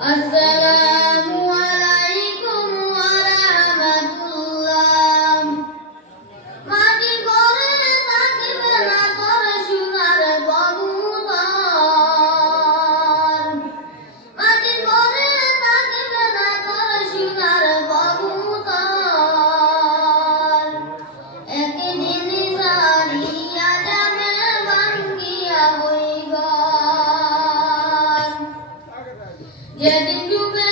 আসসালামুয়ালাইকুম ওয়া রাহমাতুল্লাহ। মাটি করে থাকিবে না তোর সোনার কবুতর, মাটি করে থাকিবে না তোর সোনার কবুতর। একদিন ছাড়িয়া যাবে ভাঙ্গিয়া ওই ঘর, যেদিন ডুবে